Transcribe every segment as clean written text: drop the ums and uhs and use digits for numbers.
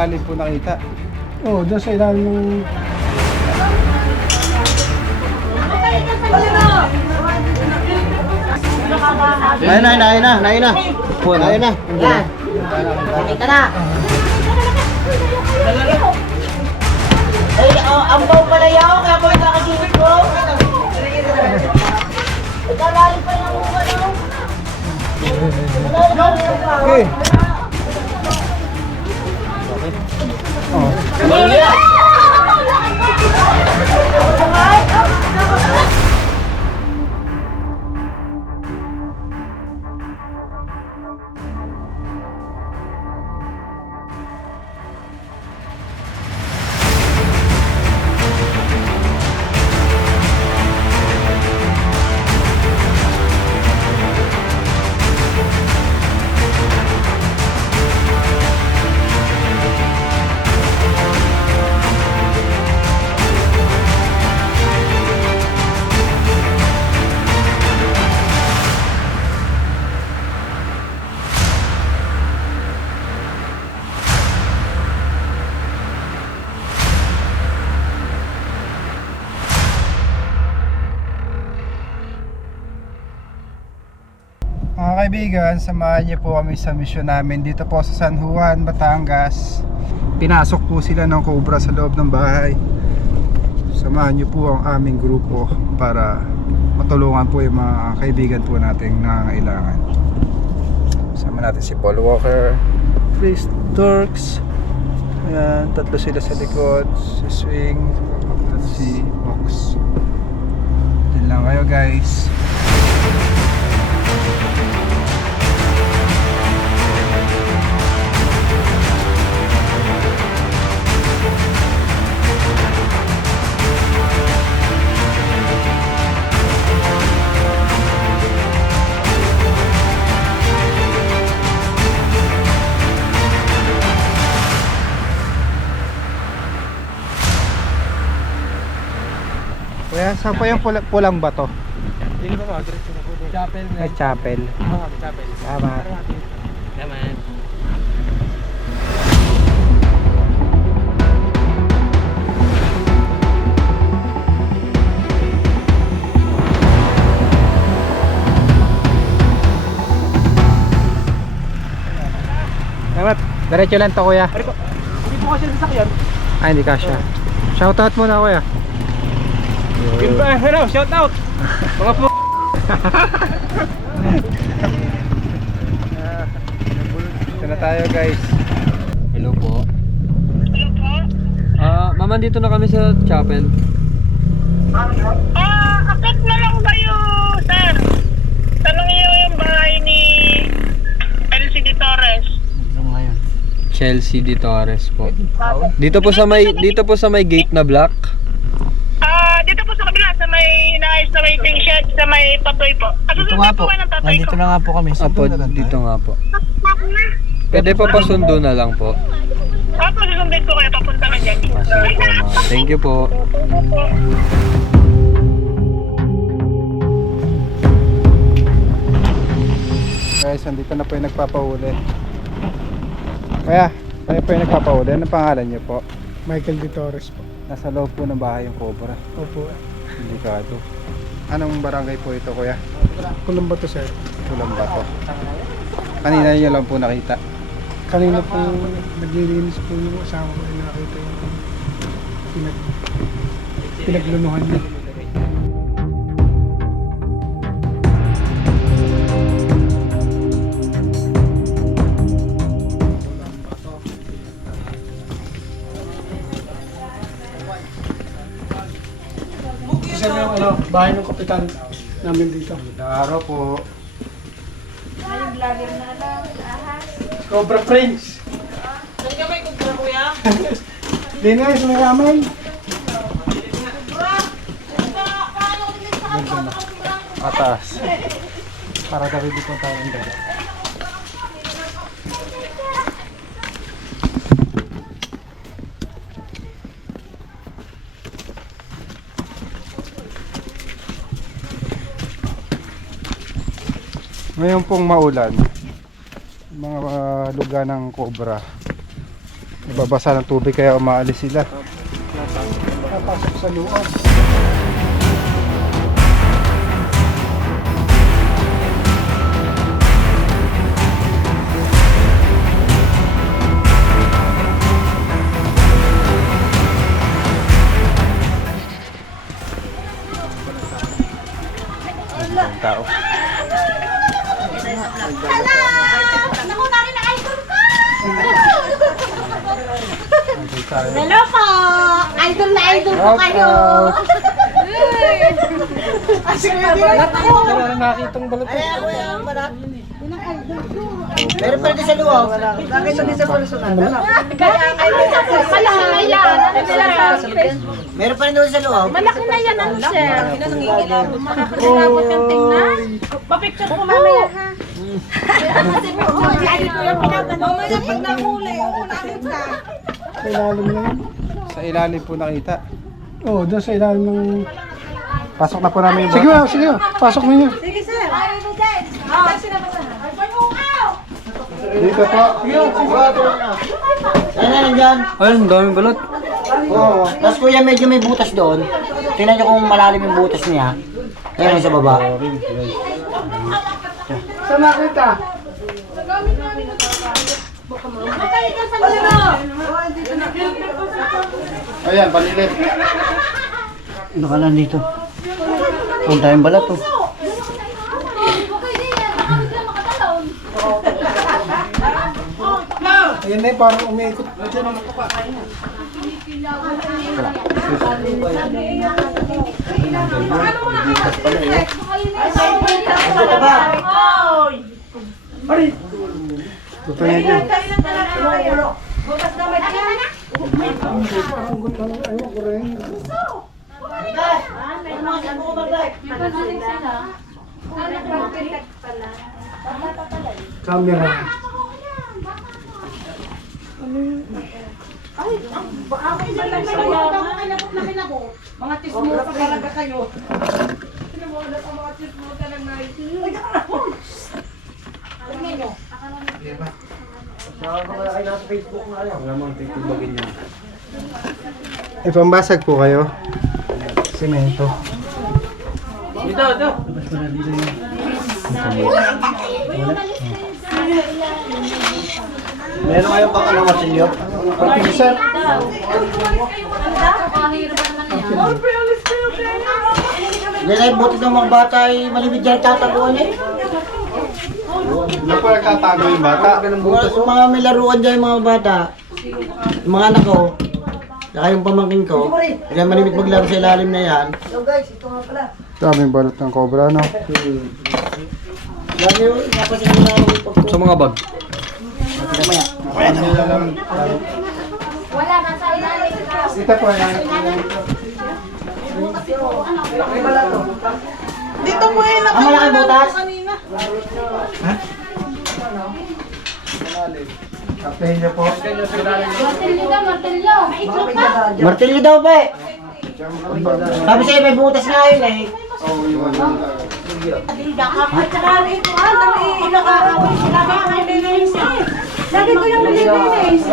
ilalim po nakita. Oo, doon sa ilalim ng... Ayun na. Ayun na. Nakita na. Ay, ang baw pala yaw, kaya po nakagilip ko. Nagkalalim pa yung mga daw. Okay. Mga kaibigan, samahan niyo po kami sa misyon namin dito po sa San Juan, Batangas. Pinasok po sila ng cobra sa loob ng bahay. Samahan niyo po ang aming grupo para matulungan po yung mga kaibigan po nating nangangailangan. Sama natin si Paul Walker, Chris Turks. Ayan, tatlo sila sa likod, si Swing at si Ox. Diyan lang kayo guys. Kuya, saan po yung pulang bato? Hindi ko mag-diretso na po doon. Chapel na. May chapel. Chapel. Tama. Naman. Salamat. Diretso lang to kuya. Hindi po kasi sasakyan. Ay, hindi kasya. Shoutout muna kuya. Yun ba? Hello, shout out. Mga po. Ito na tayo guys. Hello po. Hello po. Ma'am, dito na kami sa chapel. Akit na lang ba yung, sir? Tanong niyo yung bahay ni LCD Torres. Chelsea de Torres po. Dito po sa may gate na black. Dito po sa kabila, sa may inaayos na waiting shed, sa may patoy po. Dito nga po. Nandito na nga po kami. Apo, dito nga po. Pwede pa pasundo na lang po. Susundin ko kayo, papunta na dyan. Sige po, ma'am. Thank you po. Guys, andito na po yung nagpapahuli. Kaya, kayo po yung nagpapahuli. Anong pangalan niyo po? Michael De Torres po. Nasa loob po ng bahay yung cobra. Opo. Delikado. Anong barangay po ito kuya? Kulang ba to, sir? Kulang Bato. Kanina niyo lang po nakita. Kanina po naglilinis po yung asawa ko ay nakita yung pinaglunuhan niya. Sir, yung bahay ng kapitan namin dito. Araw po. Cobra Prince. Saan ka may kumpara, kuya? Linis, may ramay. Atas. Para daw hindi po tayo ng dagat. Ngayon pong maulan, mga lugar ng cobra, Nababasa ng tubig kaya umaalis sila. Napasok sa loob. Tao. Naku, narin na idol ko! Hello po! Idol na idol ko kayo! Nakitang balat. Meron pa rin sa loob. Nakita din sa personal. Kaya idol sa personal. Meron pa rin doon sa loob. Malaki na yan, ano, sir? Makakasabot yung tingnan. Pa-picture ko mamaya, ha? Mamaya pag nahuli, ako nakita. Sa ilalim lang. Sa ilalim po nakita. Oo, doon sa ilalim ng... Pasok na po namin yung Sige, sige. Pasok ninyo. Sige sir. Dito po. Yan na nandyan. Ayun, daming balot. Oo. Tapos kuya medyo may butas doon. Tingnan nyo kung malalim yung butas niya. Ayan sa baba. Saan nakita? Ayan, panilit. Nakalan dito. Kung tayong balat to. Ayan na parang umiikot. Tutuloy din. Camera. Mga tismo sa talaga kayo. Sinamulat ang mga tismo talaga. Ipambasag po kayo. Semento. Meron kayong baka ng martilyo? Sir, Yan ay buti ng mga bata ay malibid dyan tataguan eh. ano po nagtatago yung bata? Mga may laruan dyan yung mga bata. Yung mga anak ko. Saka yung pamangkin ko. Kaya malibid maglaro sa ilalim na yan. Daming balot ng cobra, no? Lagi yun, napasin ko na ako pag Sa mga bag. mamaya. Wala na sa ilalim. Dito po, yan. Dito po yun. Ang malaki butas. Kapehin niyo po. Martilyo ka, martilyo. Maiklo pa. Martilyo daw ba eh. Sabi sa'yo may butas nga yun eh. Lagi ko yung nililinis.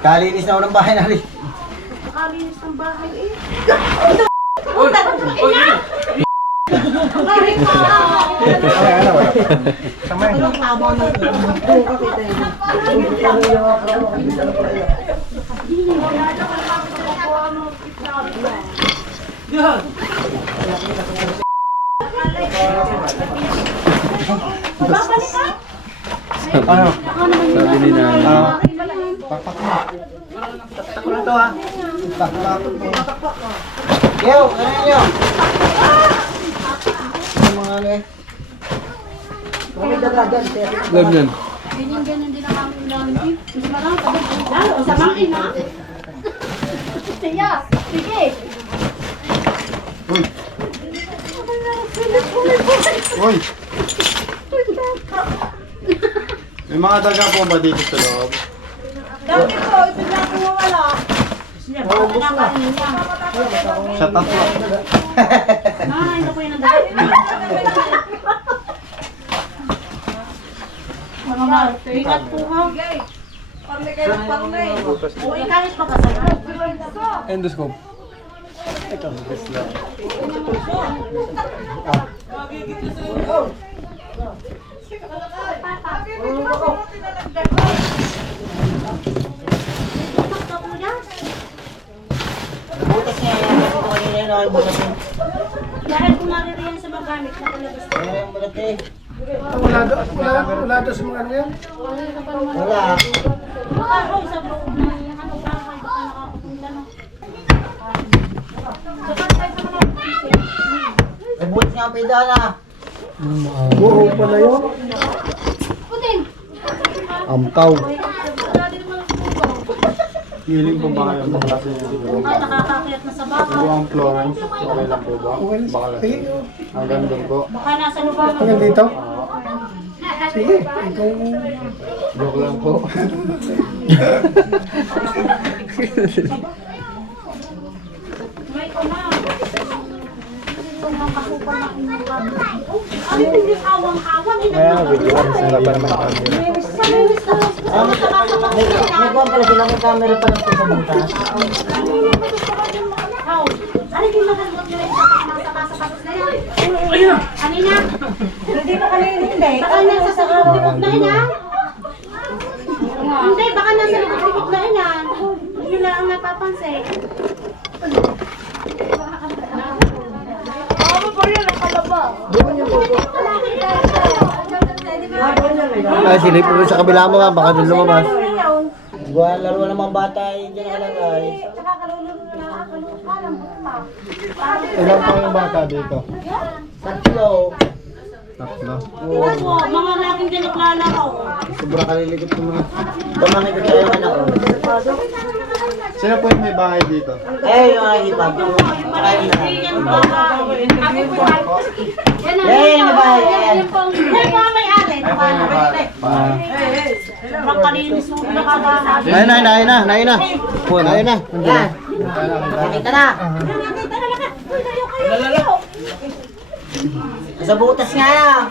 Kalinis na ako ng bahay natin. Nakalinis ng bahay eh. Ay, ano, wala. Samay. Ano? Sabi ni Nana. Takpak mo. Takpo na to ha. Yo, kanan nyo. Yung mga ano eh. Ganyan. Ganyan-ganyan din ang aming lampi. Mas marami pa din. Lalo, sa makina. Siya, sige. Uy! May mga daga po ba dito sa loob? Dati po, ito na kumawala. Sa tatlo. Ah, ito po yung nandun. Mga mal, ingat po ha. Uy, kahit makasarap. Endoscope. Butas niya yan. Ito kanina yun. Ay, butas yun. Dahil kung maririyan sa magamit, nakalabas na. Ay, butas eh. Wala doon sa mga ano yan. Wala. Baka ako sa loob ng ano ba, baka nakapunta na. Ay, butas niya ang pida na. Buho pala yun. Putin! Amkaw. Wala din naman ang puto. Healing po ba kayo mga klase nyo siguro? Ay, nakakakyat na sa baka. Ang Florence, okay lang po ba? Baka lang. Sige. Hanggang doon po. Baka nasa lubang. Hanggang dito? Sige. Ikaw. Joke lang po. May kumang. Ano yung awang-awang? Sila pa naman kami. Nagkuhan pala sila. May camera pa lang po sa butas. Ano yung nakalabot nyo yung sapatos na yan? Kanina? Hindi pa kanina hindi. Baka nasa likod na yan. Hindi, baka nasa likod na yan. Yun lang ang napapansin. Ay, silip mo sa kabila mo nga. Baka doon lumabas. Laro ng mga bata ay dyan nakalagay. Tsaka kalulunod na akalukalang buta. Ilan po yung bata dito? Tatlo. Tatlo. Oo, mga laging din naglalaro. Sobrang kalilikot ng mga pamangit ko sa yung anak ko. Sino po yung may bahay dito? Eh, yung nakikipag. Tsaka yung anak. Yan, yung bahay. Yan. Yan po ang may-ari. Sobrang kalinis mo pinakabahan. Ayun na. Ayun na. Yan. Nakita na. Sa butas nga na.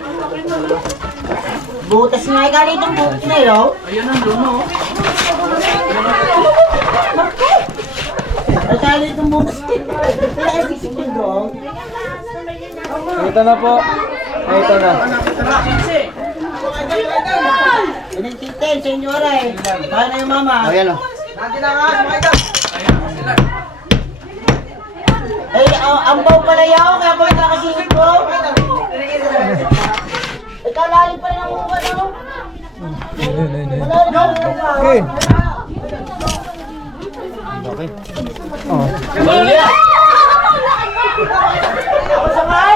Butas nga. Galing itong butas na yun. Ayun ang lumo. Ay, galing itong butas. Pinakasisip yung drone. Ito na po. Ito na. Yan yung titin sa inyo rin. Kaya na yung mama. Ayan o. Ay, ang baw pala yaw, kaya pa nakakasingit ko. Ikaw lalim pa rin ang mukha na mo. Malalim pa rin ang mukha. Okay. Ako sabay.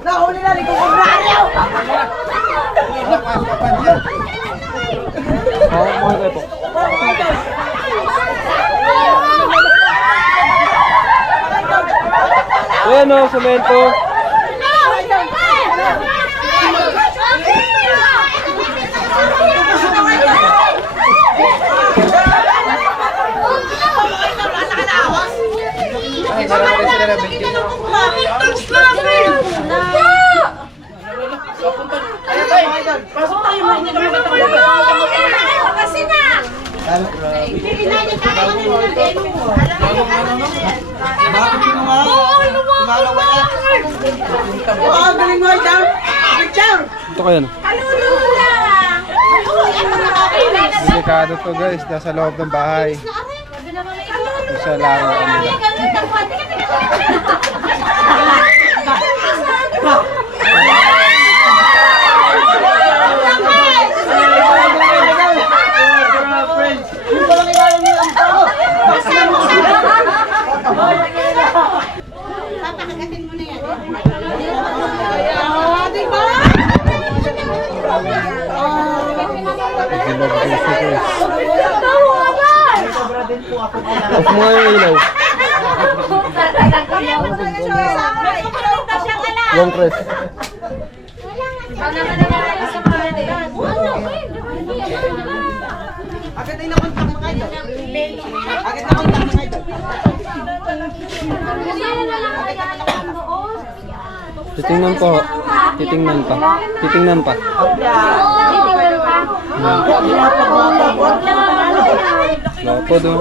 Nahuli na rin kung kumarayaw. Ayan o, semento. Ito kayo na. Delikado to guys, nasa loob ng bahay. Sa laruan nila. Papakagatin mo na yan. Off mo nga yung ilaw. Long press. Agad ay nakontak mga ito. Agad nakontak mga ito. Titingnan po. Titingnan pa. Titingnan pa. Loko doon.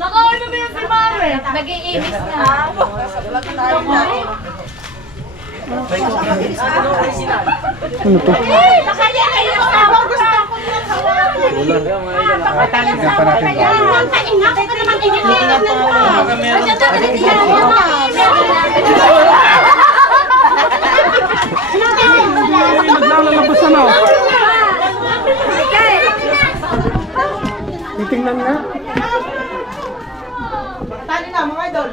Nakaano ba yung si Mare? Nag-iibig na. Ano to? Nakaya kayo sa gusto ko Tingnan pa natin ba? Naglalalabasan na. Titingnan nga. Tali na mga idol.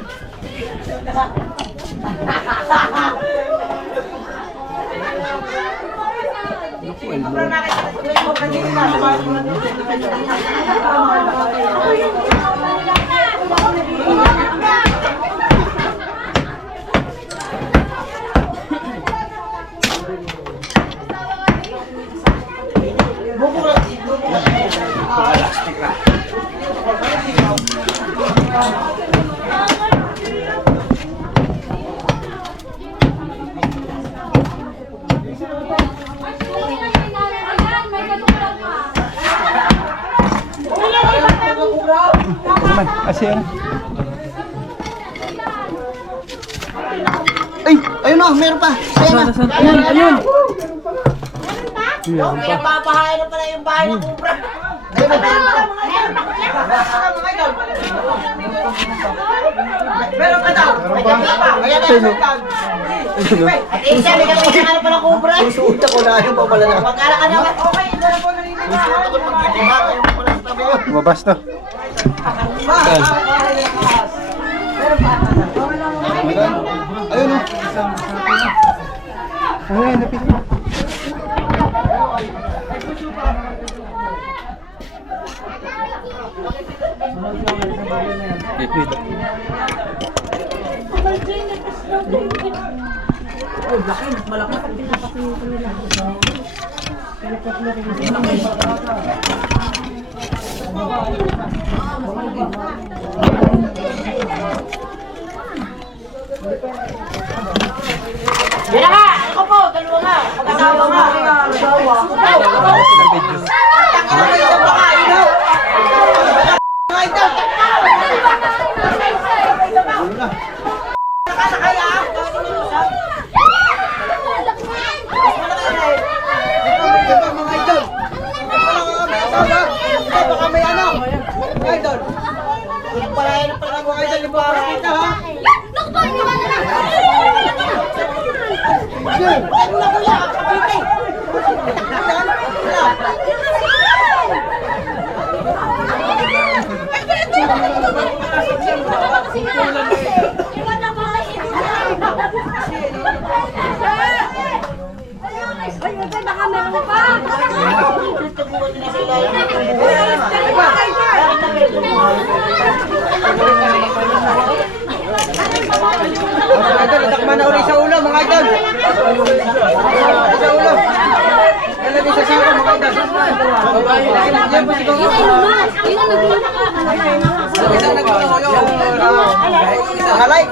Naman, kasi ano? Ay, ayun na, meron pa. Ayun na. Ayun, ayun. Kaya papahain na pala yung bahay ng kubra. Ayun na, meron pa. Mga idol. Meron pa daw. Ayan na, meron pa. Eh, siya, may kapag pa ng kubra. Susunta ko na yung papala na. Magkala ka naman. Okay, ito na po naniniwala. Susunta ko magtitiba. Ayun pa pala sa tabi yun. Lumabas to. Ayun o. Ayun, napit mo. Yan na! Ako po! Dalawa nga! Pag-asawa nga! Pag-asawa! Baka may ano! Idol! Palayan na pala mga idol yung baka kita ha! Baka meron pa. Takman na ulit sa ulo mga idol! Sa ulo! Lalagay sa sako mga idol! Babae na sila dyan po siguro! Isang nagpapaulo! Halay!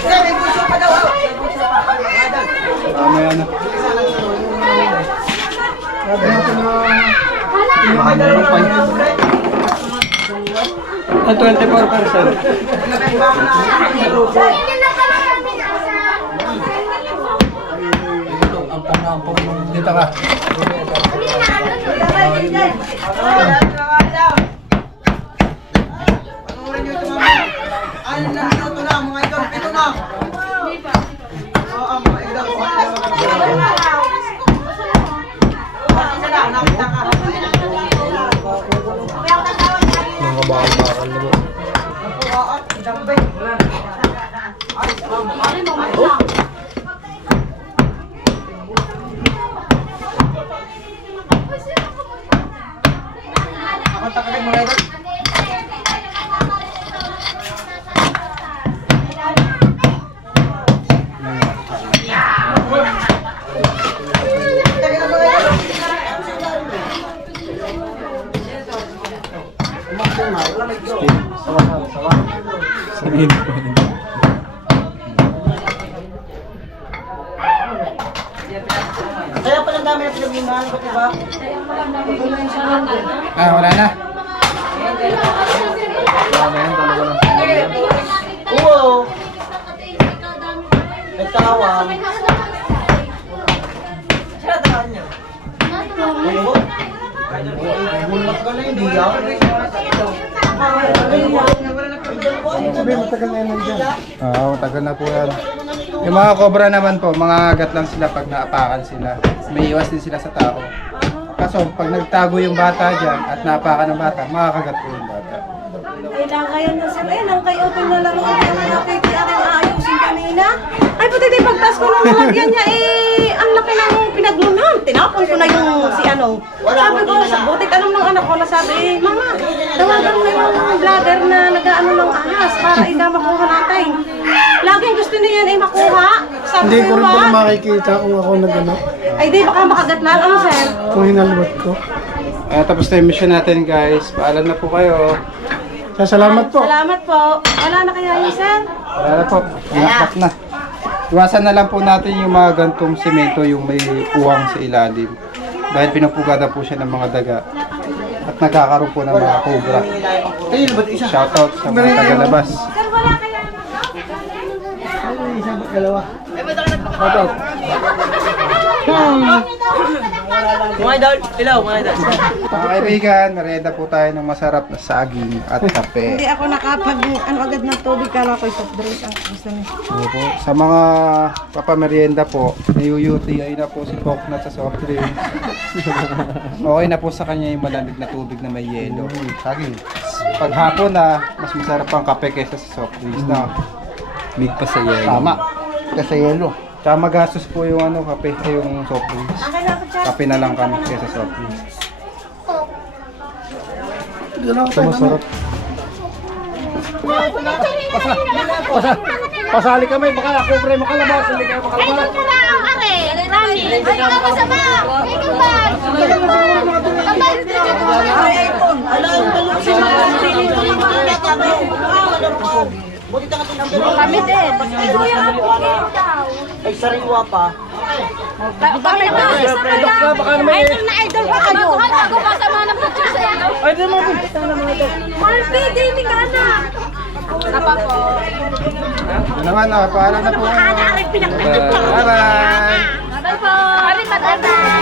May puso pa daw! May ano? Ang 24%. Dito ka. Panoorin nyo ito mga 6 na minuto na mga idol! Ito na! Oo mga idol! Isa na! Nakita ka! Mga bakal-bakal naman. Dambay! Kontak ka mga idol! Kaya palang dami na pinagmamahan ko, diba? Wala na. Wala na yan, talaga lang. Oo. Nagtawang. Oo. Bulat ka na, hindi ako. Sabi, matagal na yan nandiyan. Oo, tagal na po yan. Yung mga cobra naman po, mga agat lang sila pag naapakan sila. May iwas din sila sa tao. Kaso, pag nagtago yung bata dyan at naapakan ng bata, makakagat po yung bata. Ay, langayan na sila. Eh, nang kayo na lang ako. Ay, nakiti aking ayusin kanina. Ay, pati di pagtas ko ng lalagyan niya, ang laki ng pinagmunan. Tinapon ko na yung si ano. Sabi ko, sa butik alam ng anak ko na sabi, Mama, tawagan mo yung vlogger na nag-ano ng ahas para ikaw makuha natin. Laging gusto niya yan makuha. Sabi Hindi ko rin po "Wa." makikita kung ako nag-ano, Ay, di baka makagat lang ang sir. kung hinalwat ko. Tapos na yung mission natin guys. Paalam na po kayo. Salamat po. Salamat po. Wala na kaya yun, sir? Wala na po. Inakpak na. Iwasan na lang po natin yung mga gantong semento yung may uwang sa ilalim. Dahil pinupugatan po siya ng mga daga. At nagkakaroon po ng mga cobra. Ayun, ba't isa? Shoutout sa mga tagalabas. Sir, wala kaya Shoutout. Mga idol, ilaw, mga idol. Mga kaibigan, merienda po tayo ng masarap na saging at kape. Hindi ako ano agad ng tubig, kala ko soft drink ang gusto niya. Opo. Sa mga papamerienda po, nayuyuti na po si Coconut sa soft drinks. Okay na po sa kanya yung malamig na tubig na may yelo. Saging. Pag hapon na, mas masarap ang kape kaysa sa soft drinks na. Big pa sa yelo. Tama. Kasi yelo. Tsaka magastos po yung kape, yung soft drinks. Akin na ako, Chad. Kape na lang kami kaysa soft drinks. Ito masarap. Pasali kami, baka ako pre makalabas, hindi kayo makalabas. Kami din. Ay, sariwa pa. Idol na idol pa kayo. Bago pa sa mga picture sa iyo. Ay, di mo. Marpi, dating ka na. Apa po? Ano naman, paalam na po. Pinakita. Bye-bye! Bye po. Bye po.